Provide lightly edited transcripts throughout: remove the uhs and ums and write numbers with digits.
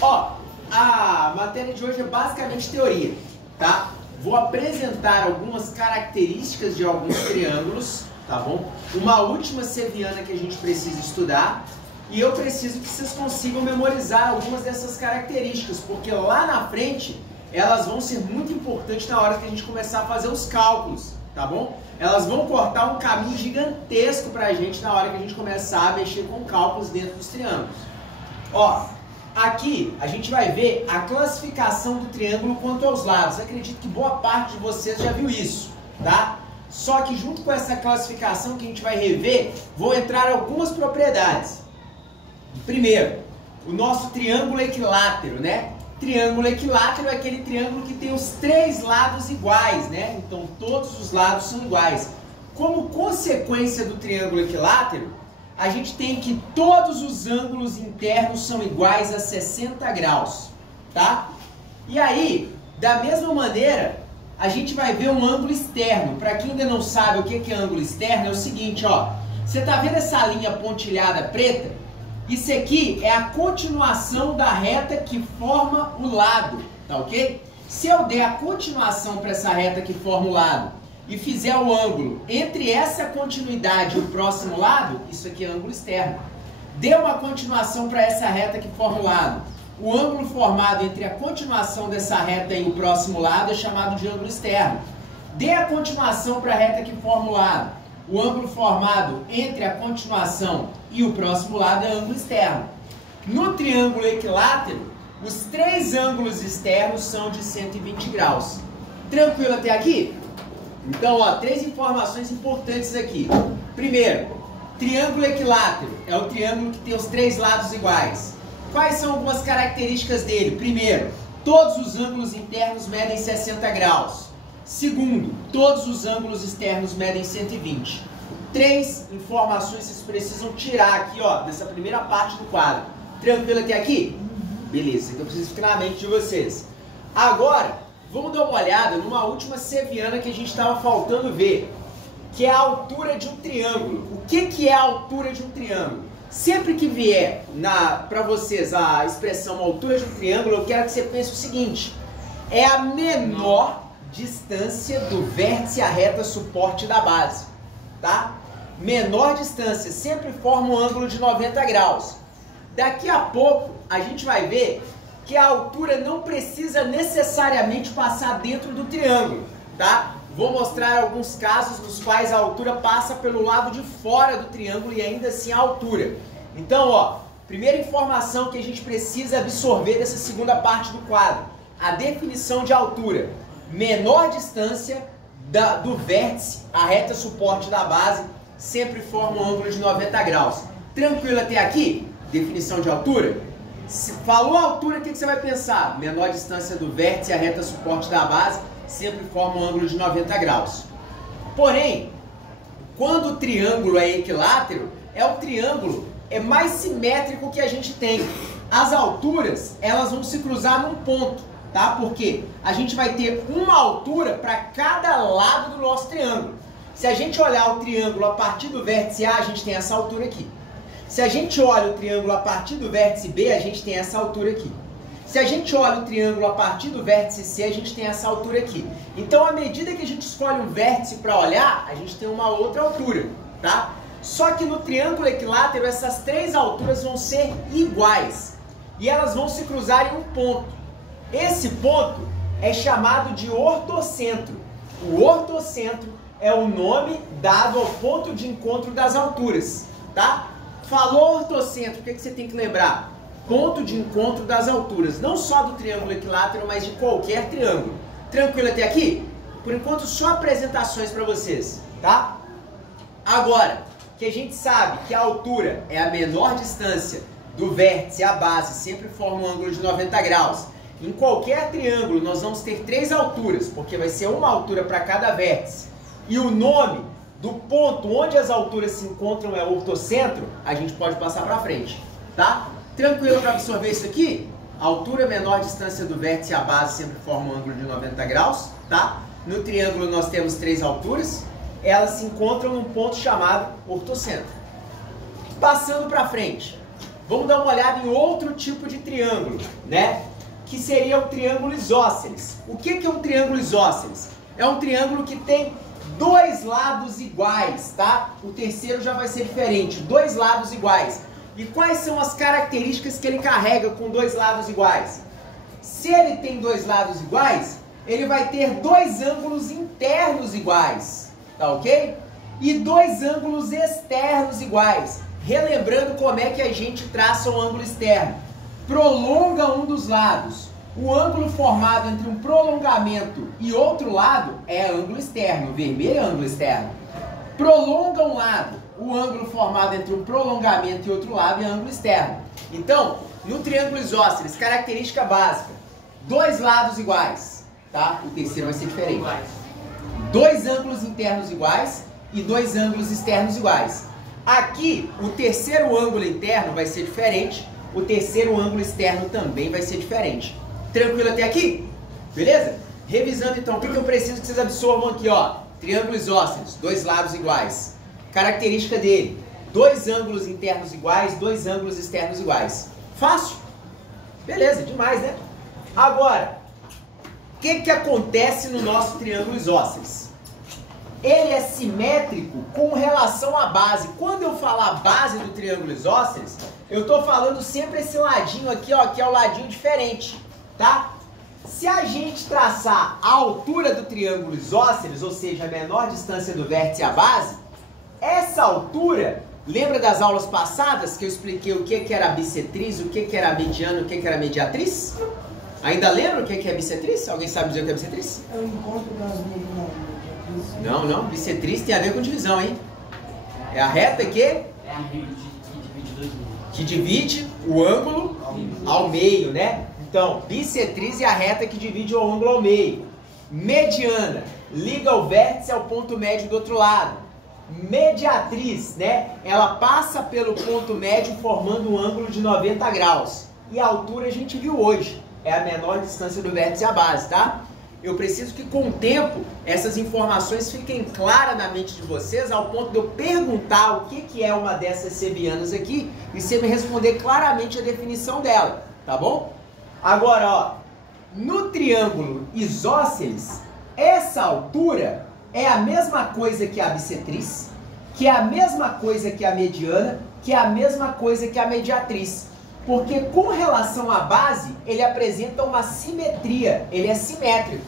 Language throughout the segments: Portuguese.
Ó, a matéria de hoje é basicamente teoria, tá? Vou apresentar algumas características de alguns triângulos, tá bom? Uma última seviana que a gente precisa estudar e eu preciso que vocês consigam memorizar algumas dessas características, porque lá na frente elas vão ser muito importantes na hora que a gente começar a fazer os cálculos, tá bom? Elas vão cortar um caminho gigantesco pra gente na hora que a gente começar a mexer com cálculos dentro dos triângulos. Ó, aqui a gente vai ver a classificação do triângulo quanto aos lados. Eu acredito que boa parte de vocês já viu isso, tá? Só que junto com essa classificação que a gente vai rever, vão entrar algumas propriedades. Primeiro, o nosso triângulo equilátero, né? Triângulo equilátero é aquele triângulo que tem os três lados iguais, né? Então todos os lados são iguais. Como consequência do triângulo equilátero, a gente tem que todos os ângulos internos são iguais a 60 graus, tá? E aí, da mesma maneira, a gente vai ver um ângulo externo. Para quem ainda não sabe o que é ângulo externo, é o seguinte, ó. Você tá vendo essa linha pontilhada preta? Isso aqui é a continuação da reta que forma o lado, tá ok? Se eu der a continuação para essa reta que forma o lado e fizer o ângulo entre essa continuidade e o próximo lado, isso aqui é ângulo externo. Dê uma continuação para essa reta que forma o lado. O ângulo formado entre a continuação dessa reta e o próximo lado é chamado de ângulo externo. Dê a continuação para a reta que forma o lado. O ângulo formado entre a continuação e o próximo lado é ângulo externo. No triângulo equilátero, os três ângulos externos são de 120 graus. Tranquilo até aqui? Então, ó, três informações importantes aqui. Primeiro, triângulo equilátero é o triângulo que tem os três lados iguais. Quais são algumas características dele? Primeiro, todos os ângulos internos medem 60 graus. Segundo, todos os ângulos externos medem 120. Três informações vocês precisam tirar aqui, ó, dessa primeira parte do quadro. Tranquilo até aqui? Beleza, então eu preciso ficar na mente de vocês. Agora, vamos dar uma olhada numa última seviana que a gente estava faltando ver, que é a altura de um triângulo. O que é a altura de um triângulo? Sempre que vier para vocês a expressão altura de um triângulo, eu quero que você pense o seguinte: é a menor distância do vértice à reta suporte da base, tá? Menor distância, sempre forma um ângulo de 90 graus. Daqui a pouco a gente vai ver que a altura não precisa necessariamente passar dentro do triângulo, tá? Vou mostrar alguns casos nos quais a altura passa pelo lado de fora do triângulo e ainda assim a altura. Então, ó, primeira informação que a gente precisa absorver dessa segunda parte do quadro, a definição de altura. Menor distância do vértice à reta suporte da base sempre forma um ângulo de 90 graus. Tranquilo até aqui? Definição de altura? Se falou altura, o que você vai pensar? Menor distância do vértice à reta suporte da base sempre forma um ângulo de 90 graus. Porém, quando o triângulo é equilátero, é o triângulo mais simétrico que a gente tem. As alturas, elas vão se cruzar num ponto, tá? Porque a gente vai ter uma altura para cada lado do nosso triângulo. Se a gente olhar o triângulo a partir do vértice A, a gente tem essa altura aqui. Se a gente olha o triângulo a partir do vértice B, a gente tem essa altura aqui. Se a gente olha o triângulo a partir do vértice C, a gente tem essa altura aqui. Então, à medida que a gente escolhe um vértice para olhar, a gente tem uma outra altura, tá? Só que no triângulo equilátero, essas três alturas vão ser iguais. E elas vão se cruzar em um ponto. Esse ponto é chamado de ortocentro. O ortocentro é o nome dado ao ponto de encontro das alturas, tá? Falou ortocentro, o que você tem que lembrar? Ponto de encontro das alturas, não só do triângulo equilátero, mas de qualquer triângulo. Tranquilo até aqui? Por enquanto, só apresentações para vocês, tá? Agora, que a gente sabe que a altura é a menor distância do vértice à base, sempre forma um ângulo de 90 graus. Em qualquer triângulo, nós vamos ter três alturas, porque vai ser uma altura para cada vértice. E o nome do ponto onde as alturas se encontram é ortocentro, a gente pode passar para frente, tá? Tranquilo para absorver isso aqui? A altura menor distância do vértice à base sempre forma um ângulo de 90 graus, tá? No triângulo nós temos três alturas, elas se encontram num ponto chamado ortocentro. Passando para frente, vamos dar uma olhada em outro tipo de triângulo, né? Que seria o triângulo isósceles. O que é um triângulo isósceles? É um triângulo que tem dois lados iguais, tá? O terceiro já vai ser diferente, dois lados iguais. E quais são as características que ele carrega com dois lados iguais? Se ele tem dois lados iguais, ele vai ter dois ângulos internos iguais, tá ok? E dois ângulos externos iguais. Relembrando como é que a gente traça um ângulo externo. Prolonga um dos lados. O ângulo formado entre um prolongamento e outro lado é ângulo externo. O vermelho é ângulo externo. Prolonga um lado. O ângulo formado entre um prolongamento e outro lado é ângulo externo. Então, no triângulo isósceles, característica básica. Dois lados iguais. Tá? O terceiro vai ser diferente. Dois ângulos internos iguais e dois ângulos externos iguais. Aqui, o terceiro ângulo interno vai ser diferente. O terceiro ângulo externo também vai ser diferente. Tranquilo até aqui? Beleza? Revisando então, o que eu preciso que vocês absorvam aqui, ó. Triângulo isósceles, dois lados iguais. Característica dele, dois ângulos internos iguais, dois ângulos externos iguais. Fácil? Beleza, demais, né? Agora, o que acontece no nosso triângulo isósceles? Ele é simétrico com relação à base. Quando eu falar base do triângulo isósceles, eu estou falando sempre esse ladinho aqui, ó, que é o ladinho diferente, tá? Se a gente traçar a altura do triângulo isósceles, ou seja, a menor distância do vértice à base, essa altura, lembra das aulas passadas que eu expliquei o que era a bissetriz, o que era a mediana, o que era a mediatriz? Ainda lembra o que é bissetriz? Alguém sabe dizer o que é bissetriz? É o encontro das mediatriz. Não, bissetriz tem a ver com divisão, hein? É a reta É a reta que divide dois números. que divide o ângulo ao meio, né? Então, bissetriz é a reta que divide o ângulo ao meio. Mediana, liga o vértice ao ponto médio do outro lado. Mediatriz, né? Ela passa pelo ponto médio formando um ângulo de 90 graus. E a altura a gente viu hoje. É a menor distância do vértice à base, tá? Eu preciso que com o tempo essas informações fiquem claras na mente de vocês ao ponto de eu perguntar o que é uma dessas sevianas aqui e você me responder claramente a definição dela, tá bom? Agora, ó, no triângulo isósceles, essa altura é a mesma coisa que a bissetriz, que é a mesma coisa que a mediana, que é a mesma coisa que a mediatriz. Porque com relação à base, ele apresenta uma simetria, ele é simétrico.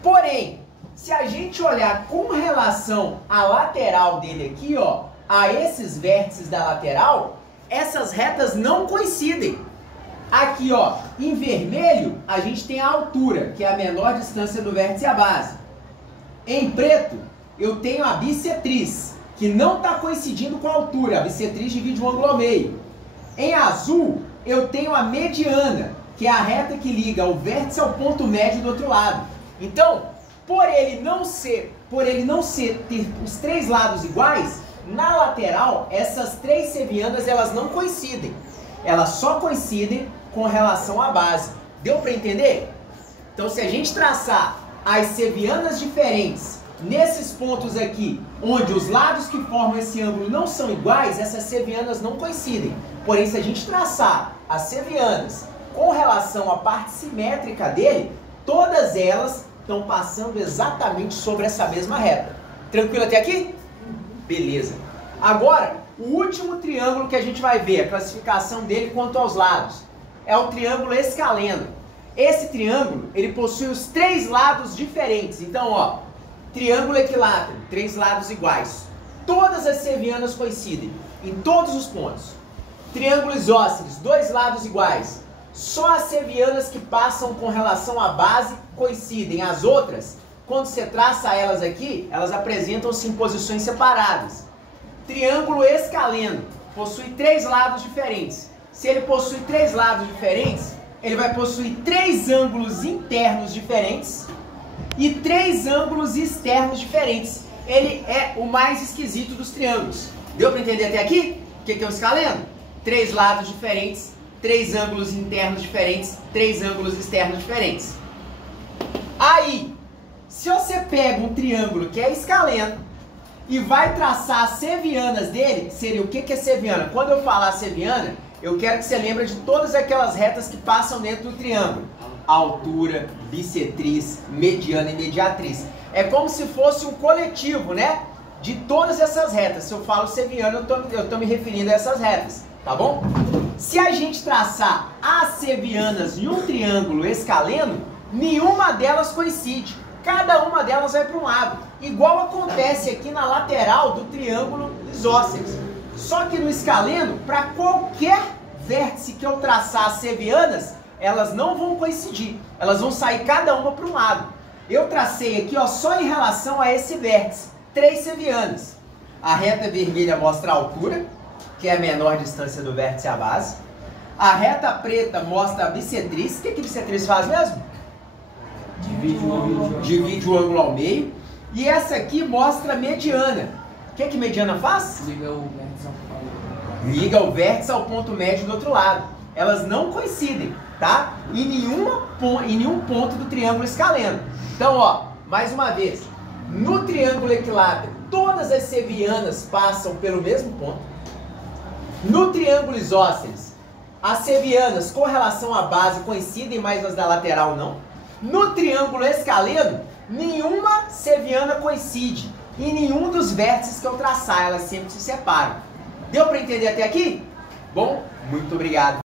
Porém, se a gente olhar com relação à lateral dele aqui, ó, a esses vértices da lateral, essas retas não coincidem. Aqui, ó, em vermelho, a gente tem a altura, que é a menor distância do vértice à base. Em preto, eu tenho a bissetriz, que não está coincidindo com a altura. A bissetriz divide o ângulo ao meio. Em azul, eu tenho a mediana, que é a reta que liga o vértice ao ponto médio do outro lado. Então, por ele não ter os três lados iguais, na lateral, essas três sevianas, elas não coincidem. Elas só coincidem com relação à base. Deu para entender? Então, se a gente traçar as sevianas diferentes nesses pontos aqui, onde os lados que formam esse ângulo não são iguais, essas sevianas não coincidem. Porém, se a gente traçar as sevianas com relação à parte simétrica dele, todas elas estão passando exatamente sobre essa mesma reta. Tranquilo até aqui? Beleza. Agora, o último triângulo que a gente vai ver, a classificação dele quanto aos lados, é o triângulo escaleno. Esse triângulo, ele possui os três lados diferentes. Então, ó, triângulo equilátero, três lados iguais. Todas as sevianas coincidem em todos os pontos. Triângulo isósceles, dois lados iguais. Só as sevianas que passam com relação à base coincidem. As outras, quando você traça elas aqui, elas apresentam-se em posições separadas. Triângulo escaleno possui três lados diferentes. Se ele possui três lados diferentes, ele vai possuir três ângulos internos diferentes e três ângulos externos diferentes. Ele é o mais esquisito dos triângulos. Deu para entender até aqui? O que é um escaleno? Três lados diferentes, três ângulos internos diferentes, três ângulos externos diferentes. Aí, se você pega um triângulo que é escaleno e vai traçar as sevianas dele, seria o que é seviana? Quando eu falar seviana, eu quero que você lembre de todas aquelas retas que passam dentro do triângulo. Altura, bissetriz, mediana e mediatriz. É como se fosse um coletivo, né? De todas essas retas. Se eu falo seviano, eu tô me referindo a essas retas, tá bom? Se a gente traçar as sevianas em um triângulo escaleno, nenhuma delas coincide. Cada uma delas vai para um lado. Igual acontece aqui na lateral do triângulo isósceles. Só que no escaleno, para qualquer vértice que eu traçar as sevianas, elas não vão coincidir. Elas vão sair cada uma para um lado. Eu tracei aqui, ó, só em relação a esse vértice, 3 sevianas. A reta vermelha mostra a altura, que é a menor distância do vértice à base. A reta preta mostra a bissetriz. O que a bissetriz faz mesmo? Divide o ângulo ao meio. E essa aqui mostra a mediana. O que mediana faz? Liga o vértice ao ponto médio do outro lado. Elas não coincidem, tá? Em nenhum ponto do triângulo escaleno. Então, ó, mais uma vez. No triângulo equilátero, todas as sevianas passam pelo mesmo ponto. No triângulo isósceles, as sevianas com relação à base coincidem, mas as da lateral não. No triângulo escaleno, nenhuma seviana coincide em nenhum dos vértices que eu traçar, elas sempre se separam. Deu para entender até aqui? Bom, muito obrigado.